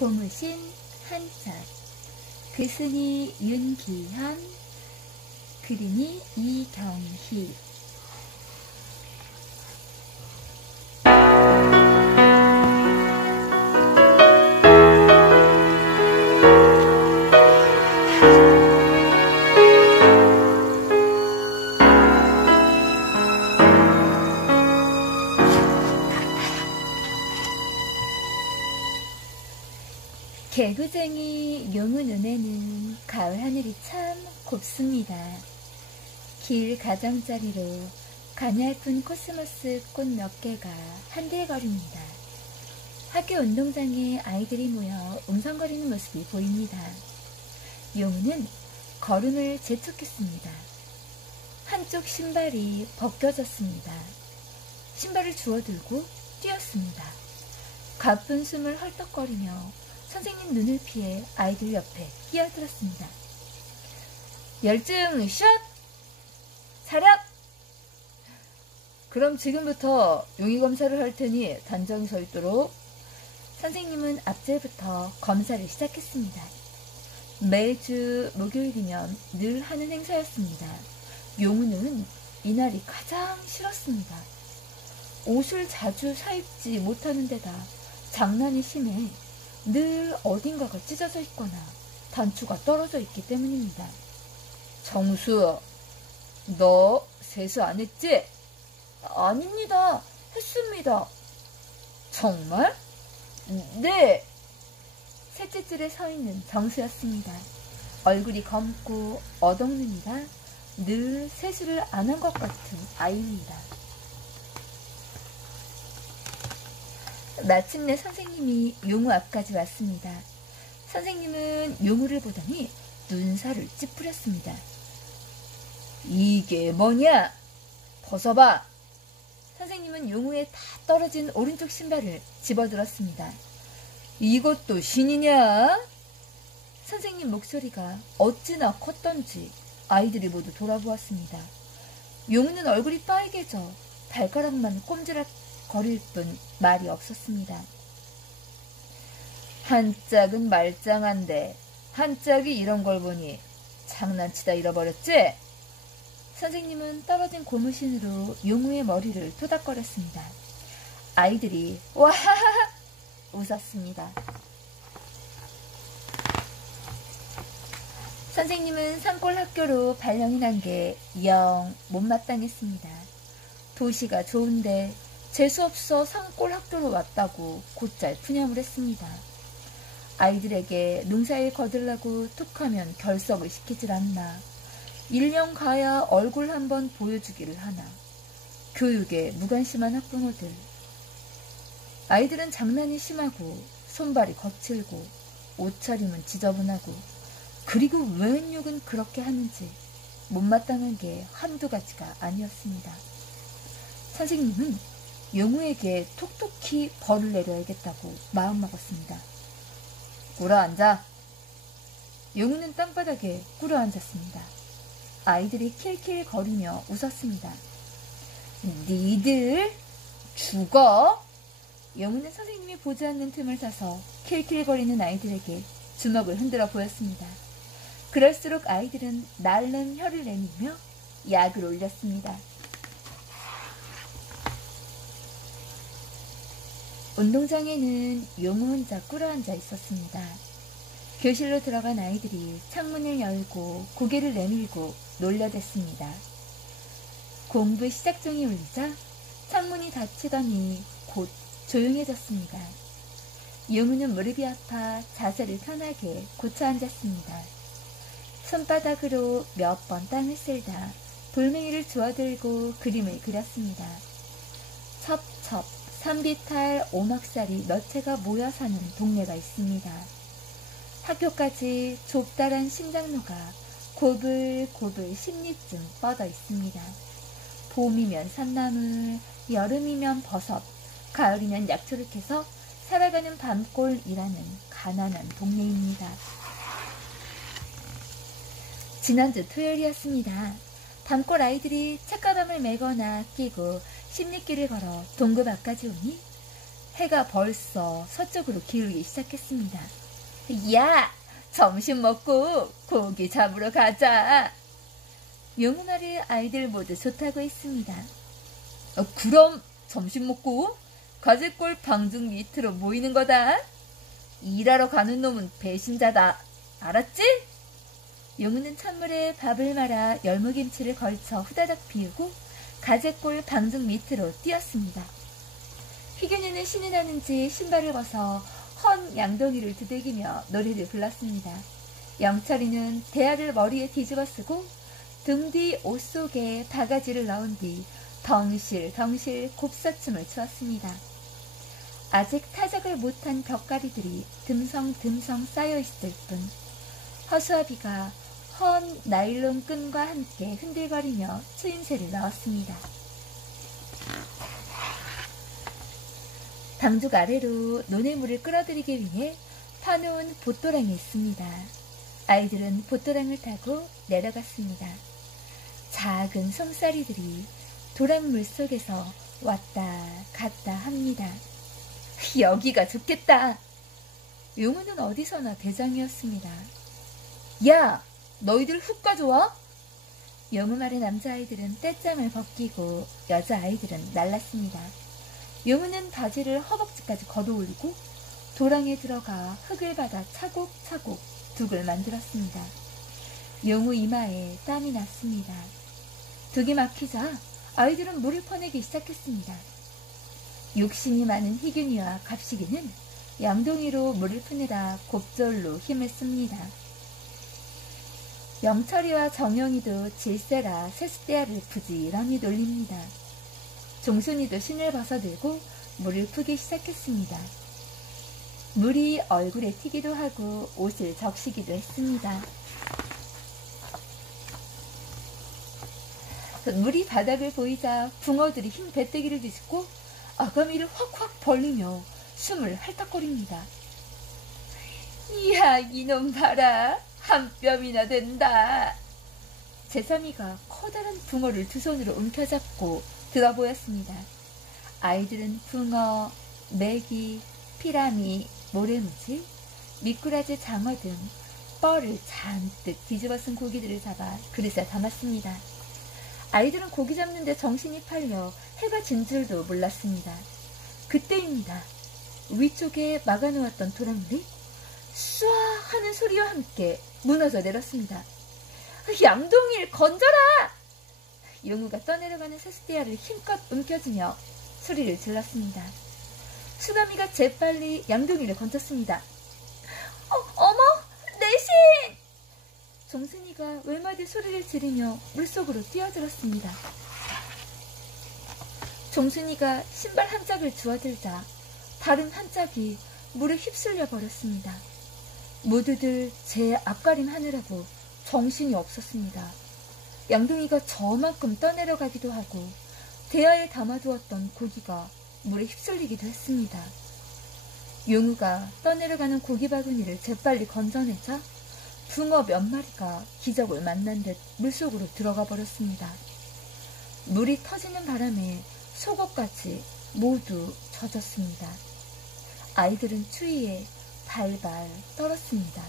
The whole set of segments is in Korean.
고무신 한짝, 글쓴이 윤기현, 그림이 이경희. 개구쟁이 용우 눈에는 가을 하늘이 참 곱습니다. 길 가장자리로 가냘픈 코스모스 꽃 몇 개가 한들거립니다. 학교 운동장에 아이들이 모여 웅성거리는 모습이 보입니다. 용우는 걸음을 재촉했습니다. 한쪽 신발이 벗겨졌습니다. 신발을 주워들고 뛰었습니다. 가쁜 숨을 헐떡거리며 선생님 눈을 피해 아이들 옆에 끼어들었습니다. 열중 슛! 차렷! 그럼 지금부터 용의 검사를 할 테니 단정히 서 있도록. 선생님은 앞절부터 검사를 시작했습니다. 매주 목요일이면 늘 하는 행사였습니다. 용우는 이날이 가장 싫었습니다. 옷을 자주 사입지 못하는 데다 장난이 심해 늘 어딘가가 찢어져 있거나 단추가 떨어져 있기 때문입니다. 정수, 너 세수 안 했지? 아닙니다. 했습니다. 정말? 네. 셋째 줄에 서 있는 정수였습니다. 얼굴이 검고 어둑눈이라 늘 세수를 안 한 것 같은 아이입니다. 마침내 선생님이 용우 앞까지 왔습니다. 선생님은 용우를 보더니 눈살을 찌푸렸습니다. 이게 뭐냐? 벗어봐. 선생님은 용우의 다 떨어진 오른쪽 신발을 집어들었습니다. 이것도 신이냐? 선생님 목소리가 어찌나 컸던지 아이들이 모두 돌아보았습니다. 용우는 얼굴이 빨개져 발가락만 꼼지락 거릴 뿐 말이 없었습니다. 한짝은 말짱한데 한짝이 이런 걸 보니 장난치다 잃어버렸지? 선생님은 떨어진 고무신으로 용우의 머리를 토닥거렸습니다. 아이들이 와하하하 웃었습니다. 선생님은 산골 학교로 발령이 난 게 영 못마땅했습니다. 도시가 좋은데 재수없어 산골 학교로 왔다고 곧잘 푸념을 했습니다. 아이들에게 농사일 거들라고 툭하면 결석을 시키질 않나. 1년 가야 얼굴 한번 보여주기를 하나. 교육에 무관심한 학부모들. 아이들은 장난이 심하고 손발이 거칠고 옷차림은 지저분하고 그리고 웬 욕은 그렇게 하는지 못마땅한 게 한두 가지가 아니었습니다. 선생님은 용우에게 톡톡히 벌을 내려야겠다고 마음먹었습니다. 꿇어앉아. 용우는 땅바닥에 꿇어앉았습니다. 아이들이 킬킬 거리며 웃었습니다. 니들 죽어? 용우는 선생님이 보지 않는 틈을 타서 킬킬거리는 아이들에게 주먹을 흔들어 보였습니다. 그럴수록 아이들은 날른 혀를 내밀며 약을 올렸습니다. 운동장에는 용우 혼자 꿇어앉아 있었습니다. 교실로 들어간 아이들이 창문을 열고 고개를 내밀고 놀려댔습니다. 공부 시작종이 울리자 창문이 닫히더니 곧 조용해졌습니다. 용우는 무릎이 아파 자세를 편하게 고쳐 앉았습니다. 손바닥으로 몇 번 땅을 쓸다 돌멩이를 주워들고 그림을 그렸습니다. 첩첩 산비탈 오막살이 몇 채가 모여 사는 동네가 있습니다. 학교까지 좁다란 심장로가 고불고불 10리쯤 뻗어 있습니다. 봄이면 산나물, 여름이면 버섯, 가을이면 약초를 캐서 살아가는 밤골이라는 가난한 동네입니다. 지난주 토요일이었습니다. 밤골 아이들이 책가방을 메거나 끼고 십리길을 걸어 동급 앞까지 오니 해가 벌써 서쪽으로 기울기 시작했습니다. 야! 점심 먹고 고기 잡으러 가자. 용우 말에 아이들 모두 좋다고 했습니다. 그럼 점심 먹고 가재골 방중 밑으로 모이는 거다. 일하러 가는 놈은 배신자다. 알았지? 용우는 찬물에 밥을 말아 열무김치를 걸쳐 후다닥 비우고 가재골 방중 밑으로 뛰었습니다. 희균이는 신이 나는지 신발을 벗어 헌 양동이를 두들기며 노래를 불렀습니다. 영철이는 대야를 머리에 뒤집어 쓰고 등 뒤 옷 속에 바가지를 넣은 뒤 덩실덩실 곱사춤을 추었습니다. 아직 타작을 못한 벽가리들이 듬성듬성 쌓여있을 뿐 허수아비가 헌 나일론 끈과 함께 흔들거리며 추임새를 넣었습니다. 방죽 아래로 논의물을 끌어들이기 위해 파놓은 봇도랑이 있습니다. 아이들은 봇도랑을 타고 내려갔습니다. 작은 솜사리들이 도랑물 속에서 왔다 갔다 합니다. 여기가 좋겠다. 용우는 어디서나 대장이었습니다. 야! 너희들 훅 가져와? 용우 말의 남자아이들은 떼짱을 벗기고 여자아이들은 날랐습니다. 용우는 바지를 허벅지까지 걷어올리고 도랑에 들어가 흙을 받아 차곡차곡 둑을 만들었습니다. 용우 이마에 땀이 났습니다. 둑이 막히자 아이들은 물을 퍼내기 시작했습니다. 욕심이 많은 희균이와 갑식이는 양동이로 물을 푸느라 곱절로 힘을 씁니다. 영철이와 정영이도 질세라 세숫대야를 부지런히 돌립니다. 종순이도 신을 벗어들고 물을 푸기 시작했습니다. 물이 얼굴에 튀기도 하고 옷을 적시기도 했습니다. 물이 바닥을 보이자 붕어들이 흰 배때기를 뒤집고 아가미를 확확 벌리며 숨을 핥아거립니다. 이야, 이놈 봐라. 한 뼘이나 된다. 제3이가 커다란 붕어를 두 손으로 움켜잡고 들어보였습니다. 아이들은 붕어, 메기, 피라미, 모래무지, 미꾸라지, 장어 등 뻘을 잔뜩 뒤집어 쓴 고기들을 잡아 그릇에 담았습니다. 아이들은 고기 잡는데 정신이 팔려 해가 진 줄도 몰랐습니다. 그때입니다. 위쪽에 막아놓았던 도랑물이 쏴 하는 소리와 함께 무너져 내렸습니다. 양동이를 건져라! 용우가 떠내려가는 세숫대야를 힘껏 움켜쥐며 소리를 질렀습니다. 수감이가 재빨리 양동이를 건졌습니다. 어머! 내신! 종순이가 외마디 소리를 지르며 물속으로 뛰어들었습니다. 종순이가 신발 한 짝을 주워들자 다른 한 짝이 물에 휩쓸려 버렸습니다. 모두들 제 앞가림 하느라고 정신이 없었습니다. 양동이가 저만큼 떠내려가기도 하고 대야에 담아두었던 고기가 물에 휩쓸리기도 했습니다. 용우가 떠내려가는 고기 바구니를 재빨리 건져내자 붕어 몇 마리가 기적을 만난 듯 물속으로 들어가 버렸습니다. 물이 터지는 바람에 속옷까지 모두 젖었습니다. 아이들은 추위에 발발 떨었습니다.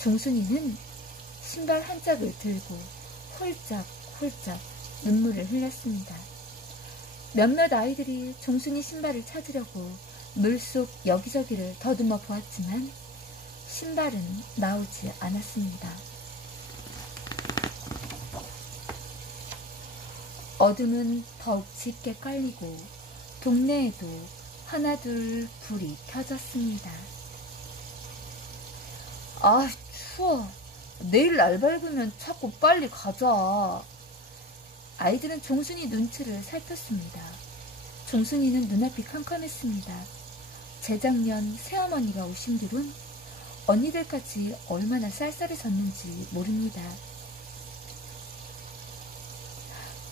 종순이는 신발 한 짝을 들고 홀짝홀짝 눈물을 흘렸습니다. 몇몇 아이들이 종순이 신발을 찾으려고 물속 여기저기를 더듬어 보았지만 신발은 나오지 않았습니다. 어둠은 더욱 짙게 깔리고 동네에도 하나둘 불이 켜졌습니다. 아, 추워. 내일 날 밝으면 자꾸 빨리 가자. 아이들은 종순이 눈치를 살폈습니다. 종순이는 눈앞이 캄캄했습니다. 재작년 새어머니가 오신 뒤론 언니들까지 얼마나 쌀쌀해졌는지 모릅니다.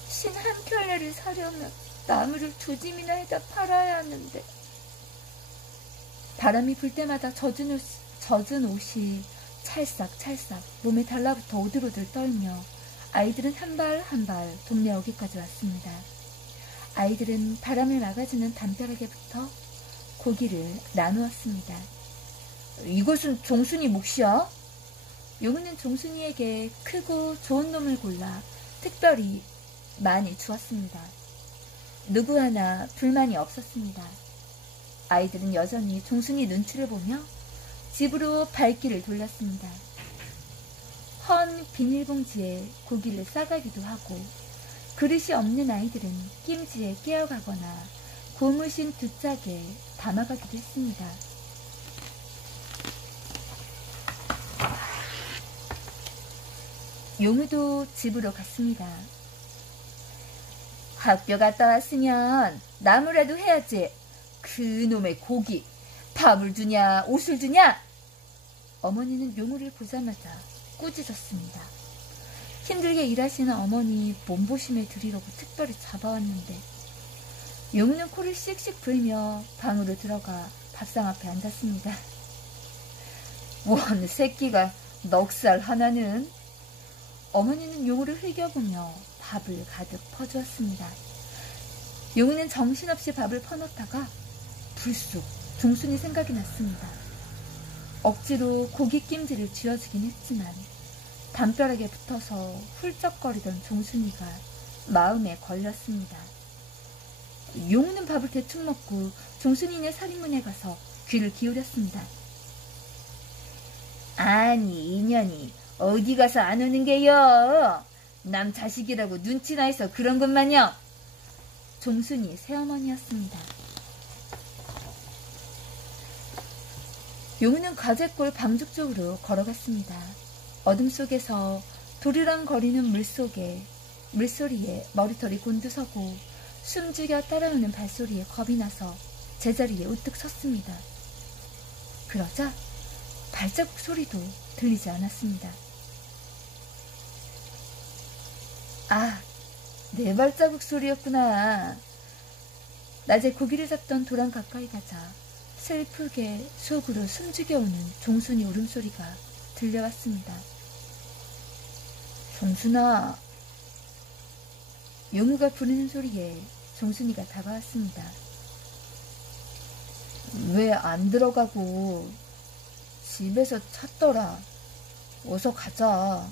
신 한 켤레를 사려면 나무를 2짐이나 해다 팔아야 하는데. 바람이 불 때마다 젖은 옷이 찰싹찰싹 몸에 달라붙어 오들오들 떨며 아이들은 한 발 한 발 동네 어귀까지 왔습니다. 아이들은 바람을 막아주는 담벼락에부터 고기를 나누었습니다. 이것은 종순이 몫이야? 용우는 종순이에게 크고 좋은 놈을 골라 특별히 많이 주었습니다. 누구 하나 불만이 없었습니다. 아이들은 여전히 종순이 눈치를 보며 집으로 발길을 돌렸습니다. 헌 비닐봉지에 고기를 싸가기도 하고 그릇이 없는 아이들은 김치에 깨어가거나 고무신 두 짝에 담아가기도 했습니다. 용우도 집으로 갔습니다. 학교 갔다 왔으면 나무라도 해야지. 그놈의 고기, 밥을 주냐 옷을 주냐? 어머니는 용우를 보자마자 꾸짖었습니다. 힘들게 일하시는 어머니 몸보심에 드리려고 특별히 잡아왔는데 용우는 코를 씩씩 불며 방으로 들어가 밥상 앞에 앉았습니다. 원 새끼가 넉살 하나는. 어머니는 용우를 흘겨보며 밥을 가득 퍼주었습니다. 용우는 정신없이 밥을 퍼넣다가 불쑥 종순이 생각이 났습니다. 억지로 고기 낌질을 쥐어주긴 했지만 담벼락에 붙어서 훌쩍거리던 종순이가 마음에 걸렸습니다. 용우는 밥을 대충 먹고 종순이네 살인문에 가서 귀를 기울였습니다. 아니 이년이 어디 가서 안 오는 게요? 남 자식이라고 눈치나 해서 그런 것만요. 종순이 새어머니였습니다. 용우는 과제골 방죽 쪽으로 걸어갔습니다. 어둠 속에서 도르랑 거리는 물소리에 머리털이 곤두서고 숨죽여 따라오는 발소리에 겁이 나서 제자리에 우뚝 섰습니다. 그러자 발자국 소리도 들리지 않았습니다. 아, 내 발자국 소리였구나. 낮에 고기를 잡던 도랑 가까이 가자 슬프게 속으로 숨죽여오는 종순이 울음소리가 들려왔습니다. 종순아. 용우가 부르는 소리에 종순이가 다가왔습니다. 왜 안 들어가고 집에서 찾더라. 어서 가자.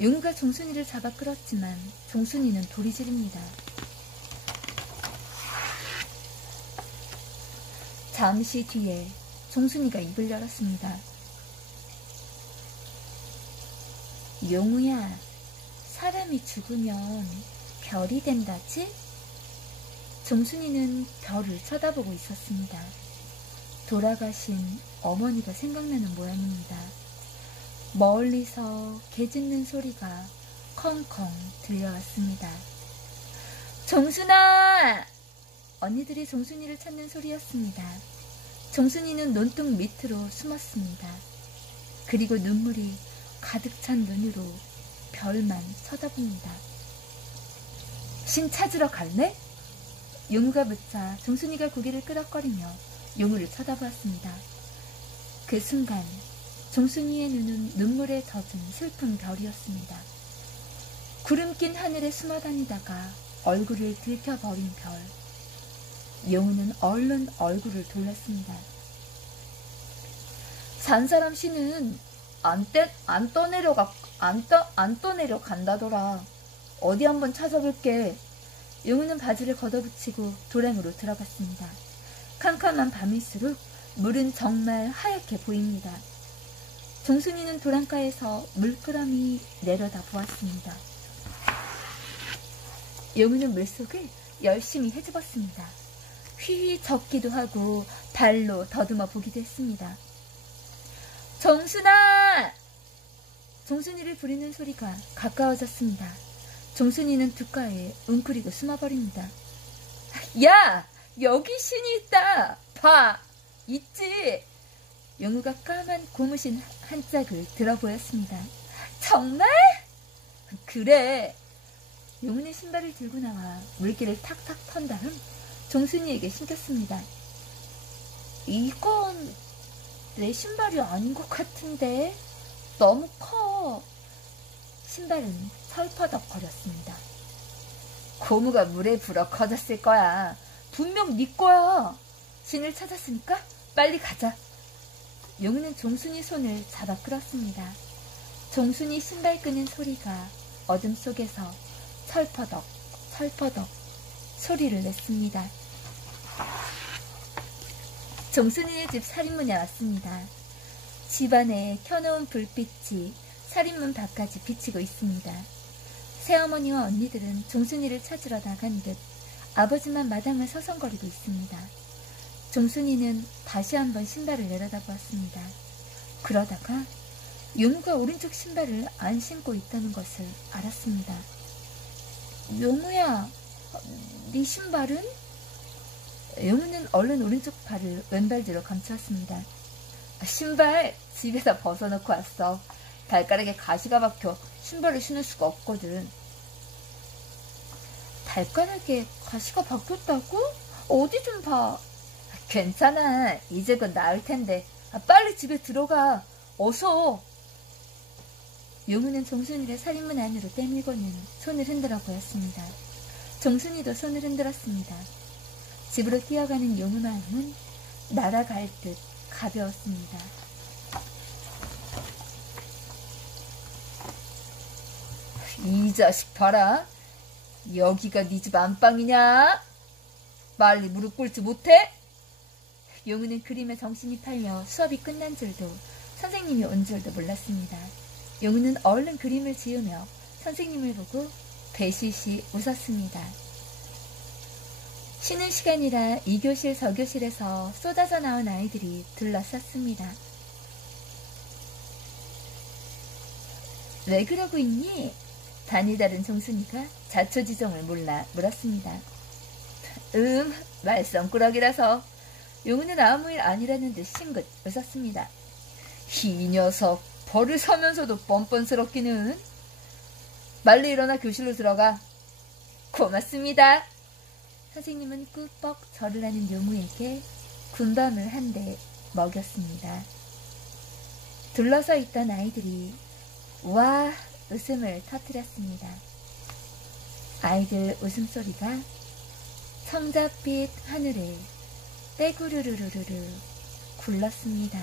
용우가 종순이를 잡아 끌었지만 종순이는 도리지릅니다. 잠시 뒤에 종순이가 입을 열었습니다. 용우야, 사람이 죽으면 별이 된다지? 종순이는 별을 쳐다보고 있었습니다. 돌아가신 어머니가 생각나는 모양입니다. 멀리서 개 짖는 소리가 컹컹 들려왔습니다. 종순아! 언니들이 종순이를 찾는 소리였습니다. 종순이는 논둑 밑으로 숨었습니다. 그리고 눈물이 가득 찬 눈으로 별만 쳐다봅니다. 신 찾으러 갈래? 용우가 묻자 종순이가 고개를 끄덕거리며 용우를 쳐다보았습니다. 그 순간 종순이의 눈은 눈물에 젖은 슬픈 별이었습니다. 구름 낀 하늘에 숨어다니다가 얼굴을 들켜버린 별. 용우는 얼른 얼굴을 돌렸습니다. 산사람 신은 안 떠내려 간다더라. 어디 한번 찾아볼게. 용우는 바지를 걷어붙이고 도랭으로 들어갔습니다. 캄캄한 밤일수록 물은 정말 하얗게 보입니다. 종순이는 도랑가에서 물끄러미 내려다 보았습니다. 용우는 물속을 열심히 헤집었습니다. 휘휘 젓기도 하고 발로 더듬어 보기도 했습니다. 종순아! 종순이를 부르는 소리가 가까워졌습니다. 종순이는 뒷가에 웅크리고 숨어버립니다. 야! 여기 신이 있다! 봐! 있지? 용우가 까만 고무신 한 짝을 들어 보였습니다. 정말? 그래! 용우는 신발을 들고 나와 물기를 탁탁 턴 다음 종순이에게 신겼습니다. 이건 내 신발이 아닌 것 같은데 너무 커. 신발은 펄퍼덕거렸습니다. 고무가 물에 불어 커졌을 거야. 분명 네 거야. 신을 찾았으니까 빨리 가자. 용우는 종순이 손을 잡아 끌었습니다. 종순이 신발 끄는 소리가 어둠 속에서 철퍼덕 철퍼덕 소리를 냈습니다. 종순이네 집 살인문에 왔습니다. 집안에 켜놓은 불빛이 살인문 밖까지 비치고 있습니다. 새어머니와 언니들은 종순이를 찾으러 나간 듯 아버지만 마당을 서성거리고 있습니다. 종순이는 다시 한번 신발을 내려다보았습니다. 그러다가 용우가 오른쪽 신발을 안 신고 있다는 것을 알았습니다. 용우야, 네 신발은? 용우는 얼른 오른쪽 발을 왼발 뒤로 감추었습니다. 신발 집에다 벗어놓고 왔어. 발가락에 가시가 박혀 신발을 신을 수가 없거든. 발가락에 가시가 박혔다고? 어디 좀 봐. 괜찮아. 이제 곧 나을 텐데. 빨리 집에 들어가. 어서. 용우는 종순이를 살인문 안으로 떼밀고는 손을 흔들어 보였습니다. 종순이도 손을 흔들었습니다. 집으로 뛰어가는 용우 마음은 날아갈 듯 가벼웠습니다. 이 자식 봐라. 여기가 네 집 안방이냐? 빨리 무릎 꿇지 못해? 용우는 그림에 정신이 팔려 수업이 끝난 줄도 선생님이 온 줄도 몰랐습니다. 용우는 얼른 그림을 지으며 선생님을 보고 배시시 웃었습니다. 쉬는 시간이라 2교실 저교실에서 쏟아져 나온 아이들이 둘러쌌습니다. 왜 그러고 있니? 반이 다른 종순이가 자초지종을 몰라 물었습니다. 말썽꾸러기라서. 용우는 아무 일 아니라는 듯 싱긋 웃었습니다. 이 녀석 벌을 서면서도 뻔뻔스럽기는. 빨리 일어나 교실로 들어가. 고맙습니다. 선생님은 꿀꺽 절을 하는 용우에게 군밤을 한 대 먹였습니다. 둘러서 있던 아이들이 와 웃음을 터뜨렸습니다. 아이들 웃음소리가 청자빛 하늘에 떼구르르르르 굴렀습니다.